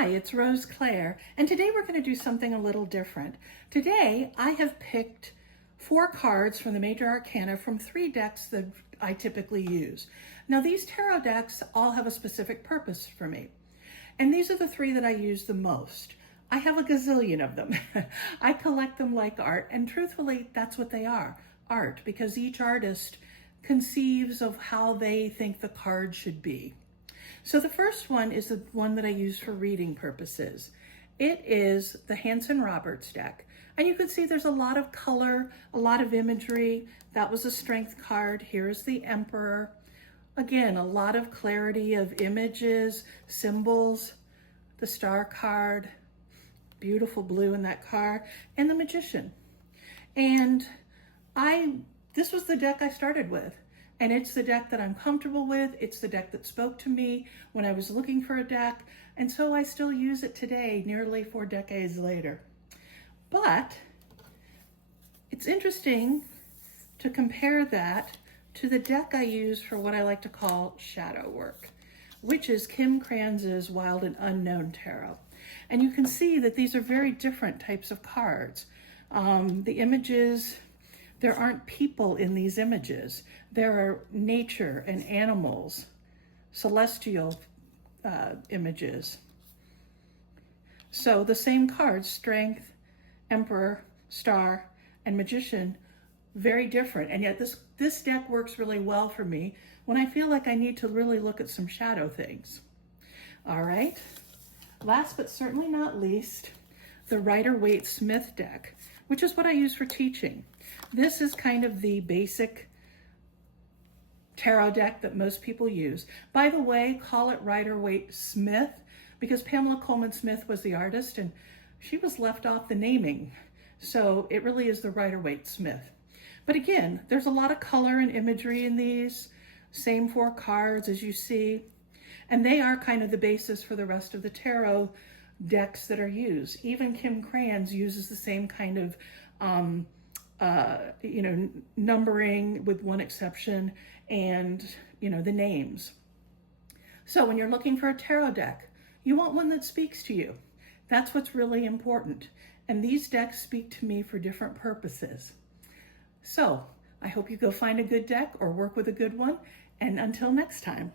Hi, it's Rose Claire, and today we're going to do something a little different. Today I have picked 4 cards from the Major Arcana from 3 decks that I typically use. Now these tarot decks all have a specific purpose for me, and these are the 3 that I use the most. I have a gazillion of them. I collect them like art, and truthfully that's what they are, art, because each artist conceives of how they think the card should be. So the first one is the one that I use for reading purposes. It is the Hanson Roberts deck. And you can see there's a lot of color, a lot of imagery. That was a strength card. Here's the Emperor. Again, a lot of clarity of images, symbols, the Star card, beautiful blue in that card, and the Magician. And this was the deck I started with. And it's the deck that I'm comfortable with. It's the deck that spoke to me when I was looking for a deck. And so I still use it today, nearly 4 decades later. But it's interesting to compare that to the deck I use for what I like to call shadow work, which is Kim Kranz's Wild and Unknown Tarot. And you can see that these are very different types of cards. The images, there aren't people in these images. There are nature and animals, celestial images. So the same cards, Strength, Emperor, Star, and Magician, very different. And yet this deck works really well for me when I feel like I need to really look at some shadow things. All right, last but certainly not least, the Rider-Waite-Smith deck, which is what I use for teaching. This is kind of the basic tarot deck that most people use. By the way, call it Rider-Waite-Smith because Pamela Coleman Smith was the artist and she was left off the naming. So it really is the Rider-Waite-Smith. But again, there's a lot of color and imagery in these. Same 4 cards as you see. And they are kind of the basis for the rest of the tarot decks that are used. Even Kim Kranz uses the same kind of numbering with one exception and, the names. So when you're looking for a tarot deck, you want one that speaks to you. That's what's really important. And these decks speak to me for different purposes. So I hope you go find a good deck or work with a good one. And until next time.